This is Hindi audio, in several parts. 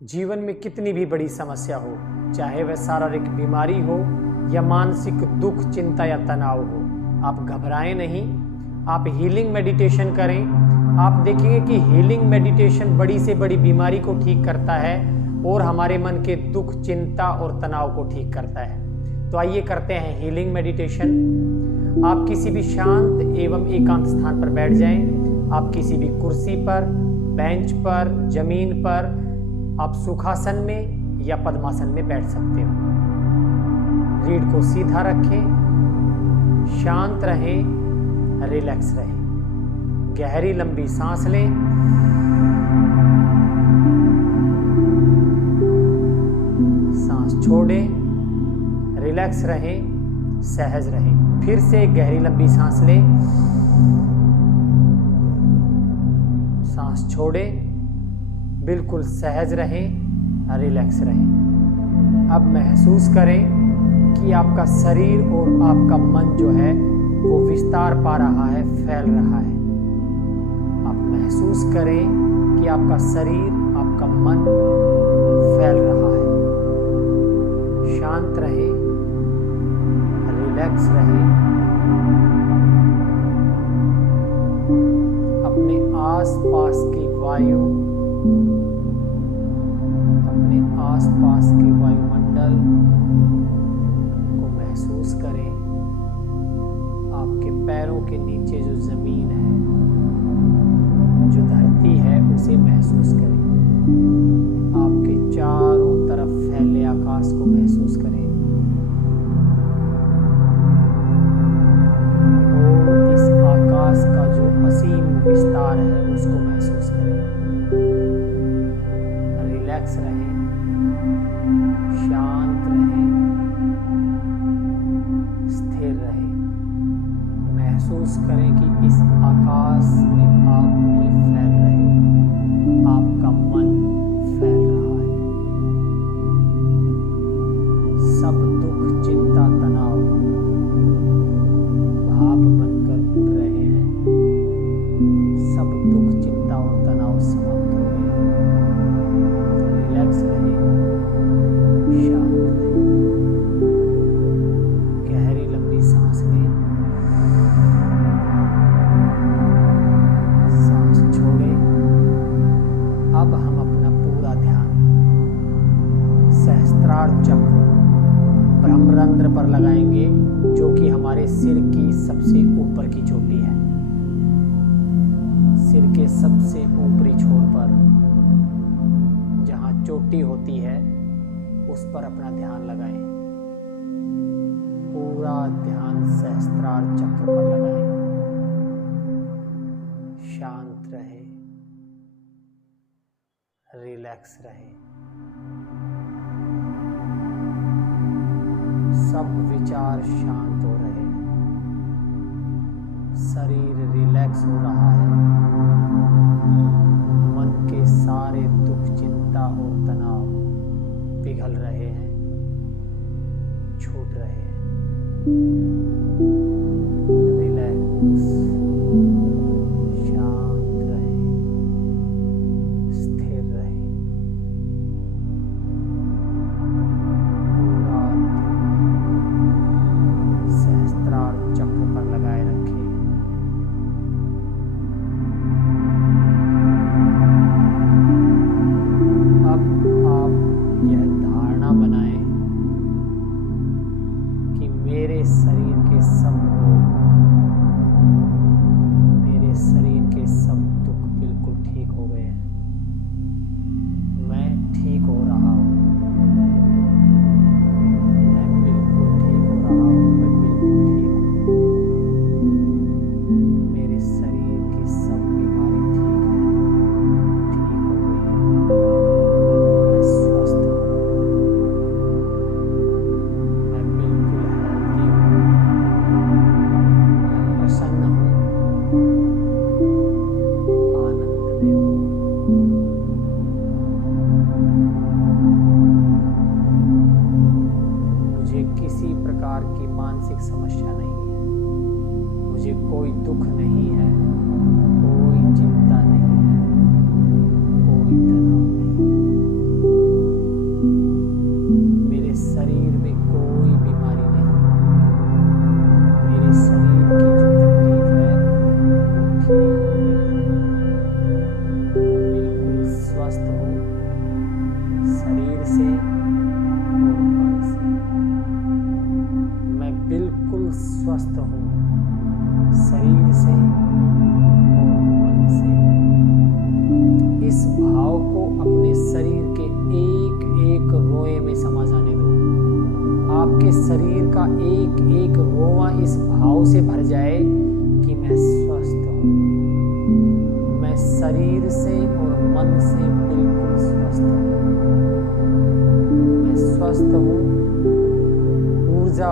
जीवन में कितनी भी बड़ी समस्या हो, चाहे वह शारीरिक बीमारी हो या मानसिक दुख, चिंता या तनाव हो, आप घबराएं नहीं। आप हीलिंग मेडिटेशन करें। आप देखेंगे कि हीलिंग मेडिटेशन बड़ी से बड़ी बीमारी को ठीक करता है और हमारे मन के दुख, चिंता और तनाव को ठीक करता है। तो आइए करते हैं हीलिंग मेडिटेशन। आप किसी भी शांत एवं एकांत स्थान पर बैठ जाएं। आप किसी भी कुर्सी पर, बेंच पर, जमीन पर, आप सुखासन में या पद्मासन में बैठ सकते हो। रीढ़ को सीधा रखें, शांत रहें, रिलैक्स रहें। गहरी लंबी सांस लें। सांस छोड़ें, रिलैक्स रहें, सहज रहें। फिर से गहरी लंबी सांस लें, सांस छोड़ें, बिल्कुल सहज रहें, रिलैक्स रहें। अब महसूस करें कि आपका शरीर और आपका मन जो है वो विस्तार पा रहा है, फैल रहा है। आप महसूस करें कि आपका शरीर, आपका मन फैल रहा है। शांत रहें, रिलैक्स रहें। अपने आसपास की वायु, अपने आसपास के वायुमंडल को महसूस करें। आपके पैरों के नीचे जो जमीन है, जो धरती है, उसे महसूस करें। आपके चारों तरफ फैले आकाश को महसूस करें और इस आकाश का जो असीम विस्तार है उसको महसूस करें। रिलैक्स रहें, शांत रहें, स्थिर रहें। महसूस करें कि इस आकाश में आप भी फैल रहे हो, आपका मन फैल रहा है। सब दुख, चिंता, तनाव भाप बनकर उड़ रहे हैं। सब दुख, चिंता और तनाव समाप्त हो गए। रिलैक्स रहें, शांत रहें। गहरी लंबी सांस लें, सांस छोड़ें। अब हम अपना पूरा ध्यान सहस्त्रार चक्र, ब्रह्मरंध्र पर लगाएंगे, जो कि हमारे सिर की सबसे ऊपर की चोटी है। सिर के सबसे ऊपरी छोर पर जहां चोटी होती है, उस पर अपना ध्यान लगाएं। पूरा ध्यान सहस्त्रार चक्र पर लगाएं। शांत रहे, रिलैक्स रहे। सब विचार शांत हो रहे हैं। शरीर रिलैक्स हो रहा है। मन के सारे दुख, चिंता और तनाव पिघल रहे हैं, छूट रहे हैं। रिलैक्स, शांत रहे, स्थिर रहे। पूरा सहस्त्रार चक्र पर लगाए रखें। अब आप यह धारणा बनाएं कि मेरे शरीर के सब रोग, मेरे शरीर के सब दुख बिल्कुल ठीक हो गए हैं। मैं ठीक हो रहा हूँ। मैं बिल्कुल ठीक हो रहा हूँ। मैं बिल्कुल ठीक हूँ। मेरे शरीर की सब बीमारी ठीक है, ठीक हो गई है।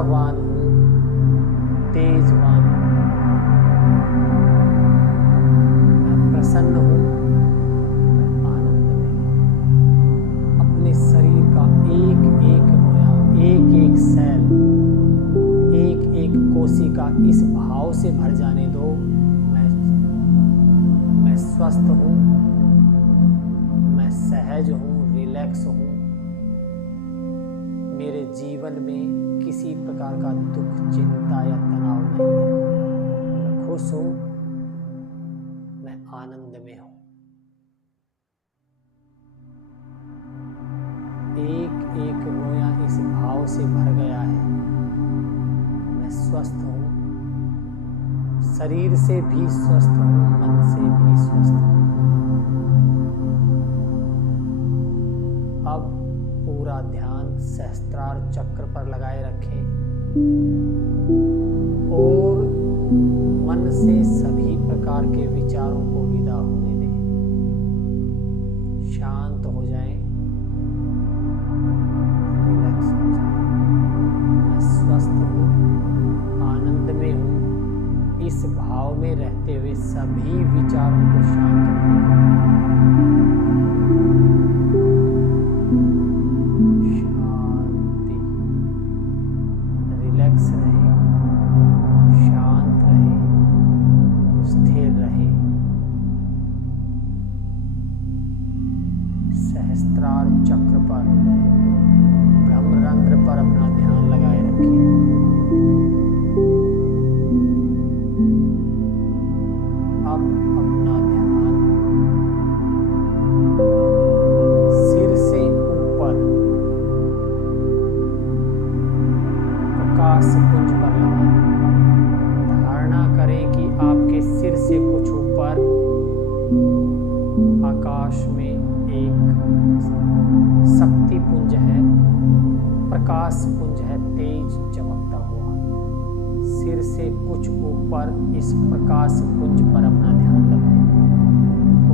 ऊर्जावान हूँ, तेजवान हूँ। मैं प्रसन्न हूँ, मैं आनंद में हूँ। अपने शरीर का एक एक रोया, एक एक सेल, एक एक कोशिका इस भाव से भर जाने दो, मैं स्वस्थ हूँ, मैं सहज हूँ, रिलैक्स हूँ। मेरे जीवन में किसी प्रकार का दुख, चिंता या तनाव नहीं है। मैं खुश हूँ, मैं आनंद में हूँ। एक एक रोया इस भाव से भर गया है। मैं स्वस्थ हूँ, शरीर से भी स्वस्थ हूँ, मन से भी स्वस्थ हूँ। अब पूरा ध्यान सहस्त्रार चक्र पर लगाए रखें और मन से सभी प्रकार के विचारों को विदा होने दें। शांत हो जाएं, रिलैक्स हो जाएं। मैं स्वस्थ हूँ, आनंद में हूँ। इस भाव में रहते हुए सभी विचारों को शांत करें। शांति, रिलैक्स रहे, शांत रहे, स्थिर रहे। सहस्त्रार चक्र पर, ब्रह्मरंध्र पर अपना ध्यान लगाए रखें। अब अपना ध्यान सिर से ऊपर प्रकाश पुंज पर लगाएं। धारणा करें कि आपके सिर से कुछ ऊपर आकाश में एक शक्ति पुंज है, प्रकाश पुंज है, तेज चमकता हुआ। सिर से कुछ ऊपर इस प्रकाश पुंज पर अपना ध्यान लगाएं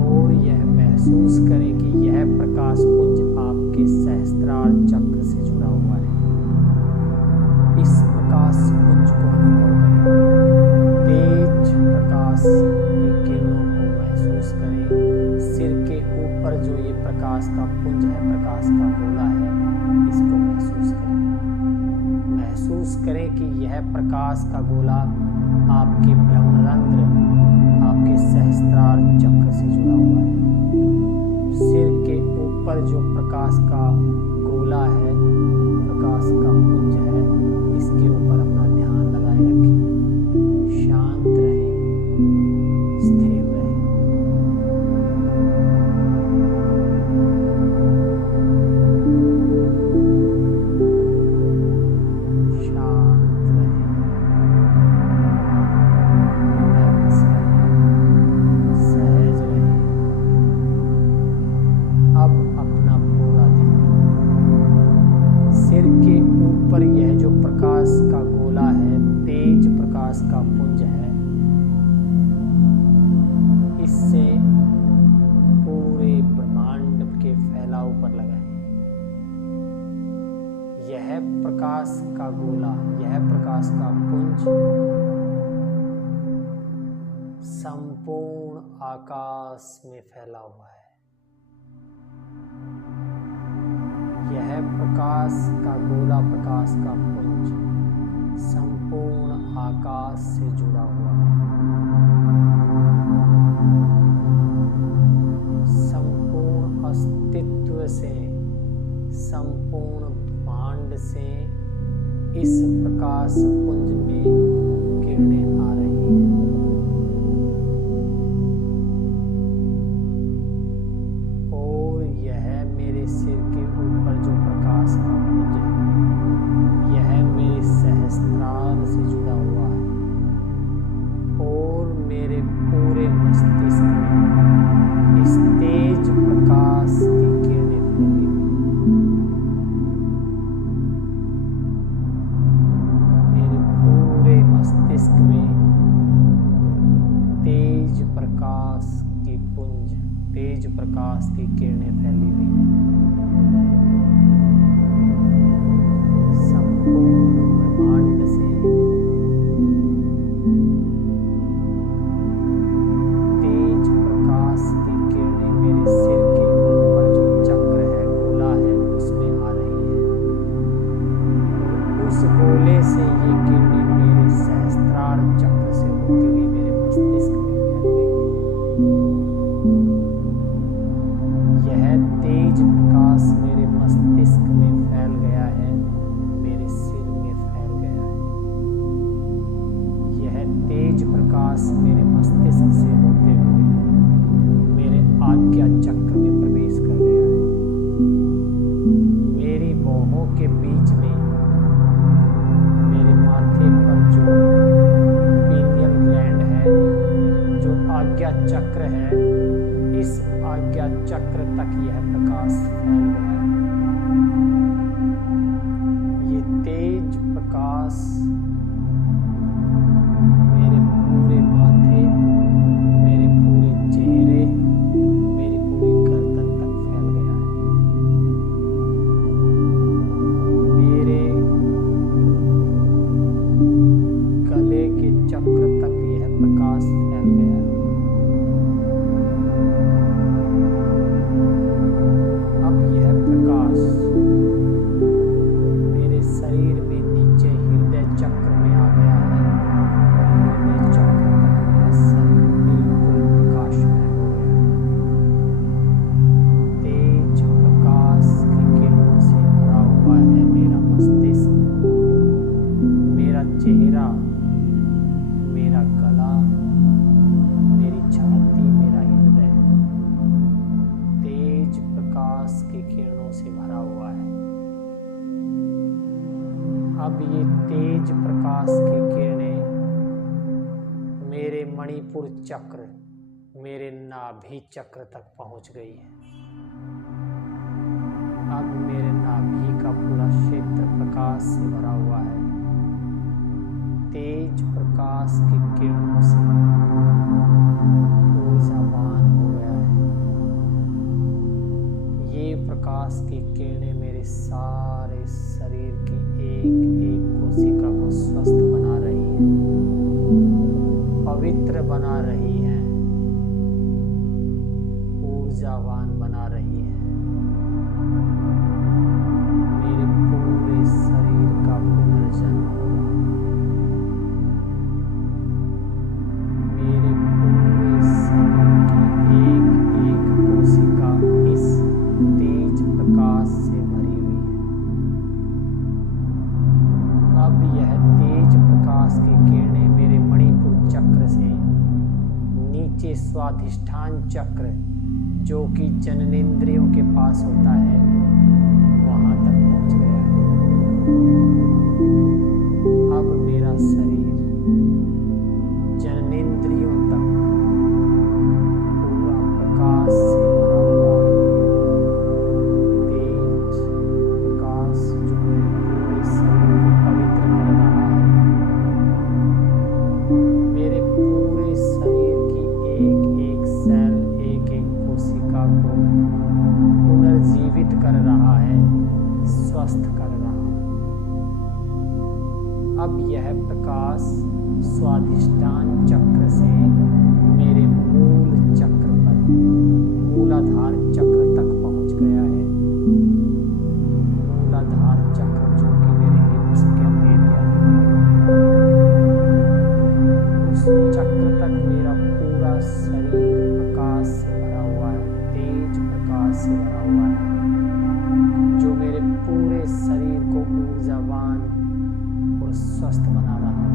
और यह महसूस करें कि यह प्रकाश पुंज आपके सहस्त्रार चक्र से जुड़ा हुआ है। इस प्रकाश पुंज को अनुभव करें। तेज प्रकाश की किरणों को महसूस करें। सिर के ऊपर जो ये प्रकाश का पुंज है, प्रकाश का गोला है, इसको महसूस करें। महसूस करें कि यह प्रकाश का गोला आपके ब्रह्मरंध्र, आपके सहस्त्रार चक्र से जुड़ा हुआ है। सिर के ऊपर जो प्रकाश का गोला है, प्रकाश का पुंज है, इसके ऊपर अपना ध्यान लगाए रखें। शांत रहें, स्थिर रहें। पर यह जो प्रकाश का गोला है, तेज प्रकाश का पुंज है, इससे पूरे ब्रह्मांड के फैलाव पर लगाएं। यह प्रकाश का गोला, यह प्रकाश का पुंज संपूर्ण आकाश में फैला हुआ है। यह प्रकाश का गोला, प्रकाश का पुंज संपूर्ण आकाश से जुड़ा हुआ है। संपूर्ण अस्तित्व से, संपूर्ण ब्रह्मांड से इस प्रकाश पुंज में किरणें आ रही हैं। और यह मेरे सिर के ऊपर जो प्रकाश का पुंज है, यह मेरे सहस्त्रार से जुड़ा हुआ है और मेरे पूरे मस्तिष्क में इस तेज प्रकाश की किरणें फैली हुई। मेरे पूरे किरणों से भरा हुआ है। अब ये तेज प्रकाश की किरणें मेरे मणिपुर चक्र, मेरे नाभि चक्र तक पहुंच गई है। अब मेरे नाभि का पूरा क्षेत्र प्रकाश से भरा हुआ है। तेज प्रकाश की किरणों से ऊर्जावान हो गया है। ये प्रकाश की किरणें मेरे सारे शरीर की एक एक कोशिका को स्वस्थ बना रही है, पवित्र बना रही है, ऊर्जावान बना रही है। मेरे पूरे शरीर का पुनर्जन्म होगा। मेरे पूरे शरीर की एक एक कोशिका इस तेज प्रकाश से भरी हुई है। अब यह तेज प्रकाश की किरणें मेरे मणिपुर चक्र से नीचे स्वाधिष्ठान चक्र, जो कि जननेंद्रियों के पास होता है, वहां तक पहुंच गया है। अब मेरा शरीर जननेंद्रियों तक पूरा प्रकाश से भरा हुआ है। तेज प्रकाश जो मेरे पूरे शरीर को पवित्र कर रहा है, मेरे पूरे शरीर की एक एक सेल, एक एक कोशिका को पुनर्जीवित कर रहा है, स्वस्थ कर रहा है। अब यह प्रकाश स्वाधिष्ठान चक्र से मेरे मूल चक्र पर, मूलाधार चक्र तक पहुंच गया है। मूलाधार चक्र जो कि मेरे हिप्स का एरिया है, उस चक्र तक मेरा पूरा शरीर प्रकाश से भरा हुआ है, तेज प्रकाश से भरा हुआ है, जो मेरे पूरे शरीर को ऊर्जावान और स्वस्थ बना रहा है।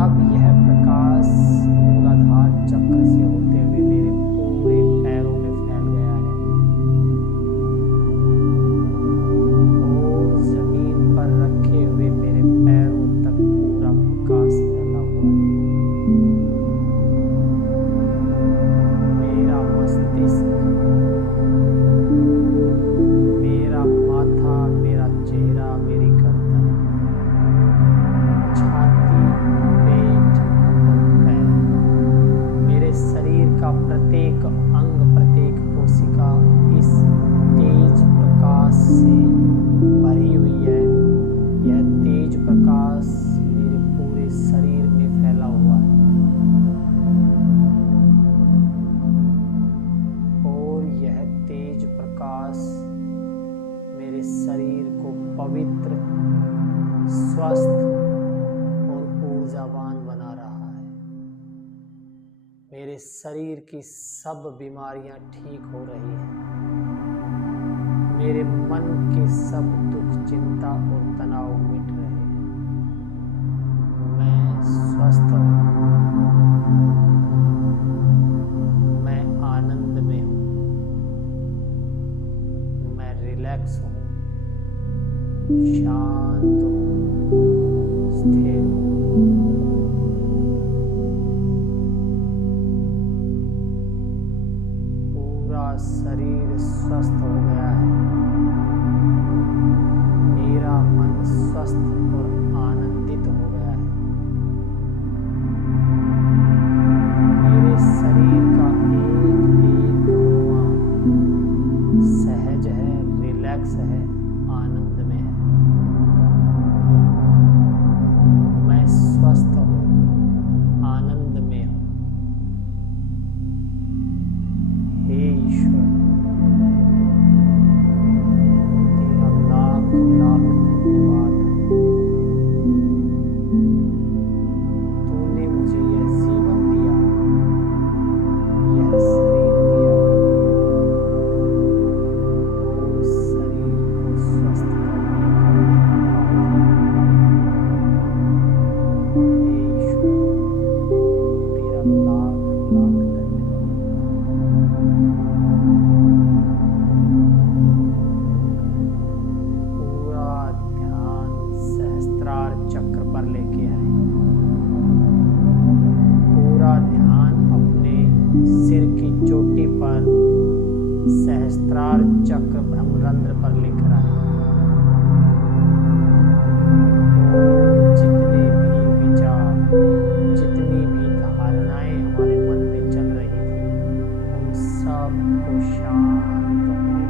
अब यह प्रकाश मूलाधार चक्र से होते हुए मेरे पूरे पैरों में फैल गया है और जमीन पर रखे हुए मेरे पैरों तक पूरा प्रकाश फैला हुआ है। मेरा मस्तिष्क, मेरा माथा, मेरा चेहरा, मेरी गर्दन, छाती, पेट और पैर, मेरे शरीर का प्रत्येक अंग, प्रत्येक कोशिका इस तेज प्रकाश से भरी हुई है। यह तेज प्रकाश मेरे पूरे शरीर में फैला हुआ है और यह तेज प्रकाश मेरे शरीर को पवित्र, स्वस्थ और ऊर्जावान बना रहा है। मेरे शरीर की सब बीमारियां ठीक हो रही हैं। मेरे मन के सब दुख, चिंता और तनाव मिट रहे हैं। मैं स्वस्थ हूँ, मैं आनंद में हूँ, मैं रिलैक्स हूँ, शांत हूँ, स्थिर हूँ। पूरा शरीर स्वस्थ हो गया है। मेरा मन स्वस्थ और आनंदित हो गया है। मेरे शरीर का एक एक रोआ सहज है, रिलैक्स है, आनंद में है। मैं स्वस्थ हूँ, आनंद में हूँ। हे ईश्वर, तेरा लाख लाख धन्यवाद है। तूने मुझे यह जीवन दिया, यह शरीर दिया, उस शरीर को स्वस्थ करने का यह उपाय है। ब्रह्मरंध्र पर लेकर आए। जितने भी विचार, जितनी भी धारणाएं हमारे मन में चल रही थी, उन सब को शांत होने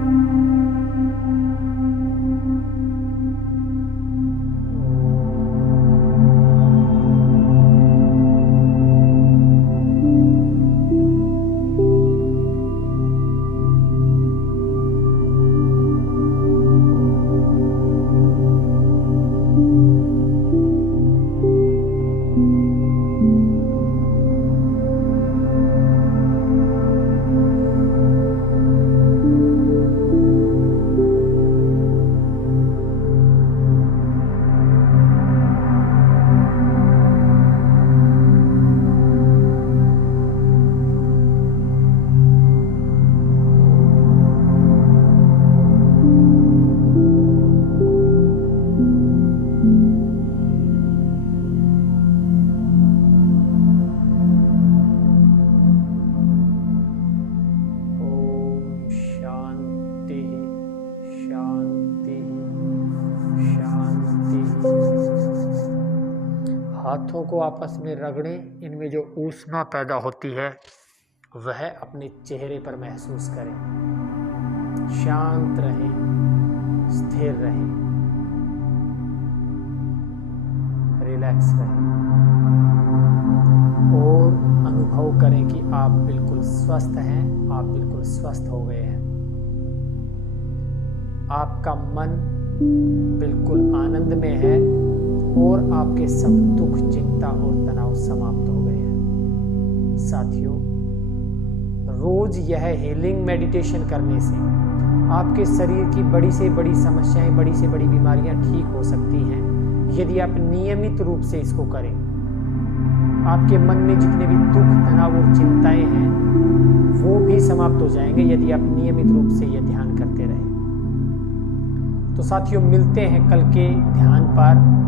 हाथों को आपस में रगड़ें। इनमें जो ऊष्मा पैदा होती है वह अपने चेहरे पर महसूस करें। शांत रहें, स्थिर रहें, रिलैक्स रहें और अनुभव करें कि आप बिल्कुल स्वस्थ हैं, आप बिल्कुल स्वस्थ हो गए हैं। आपका मन बिल्कुल आनंद में है और आपके सब दुख, चिंता और तनाव समाप्त हो गए हैं। साथियों, रोज यह हीलिंग मेडिटेशन करने से आपके शरीर की बड़ी से बड़ी समस्याएं, बड़ी से बड़ी बीमारियां ठीक हो सकती हैं यदि आप नियमित रूप से इसको करें। आपके मन में जितने भी दुख, तनाव और चिंताएं हैं वो भी समाप्त हो जाएंगे यदि आप नियमित रूप से यह ध्यान करते रहें। तो साथियों, मिलते हैं कल के ध्यान पर।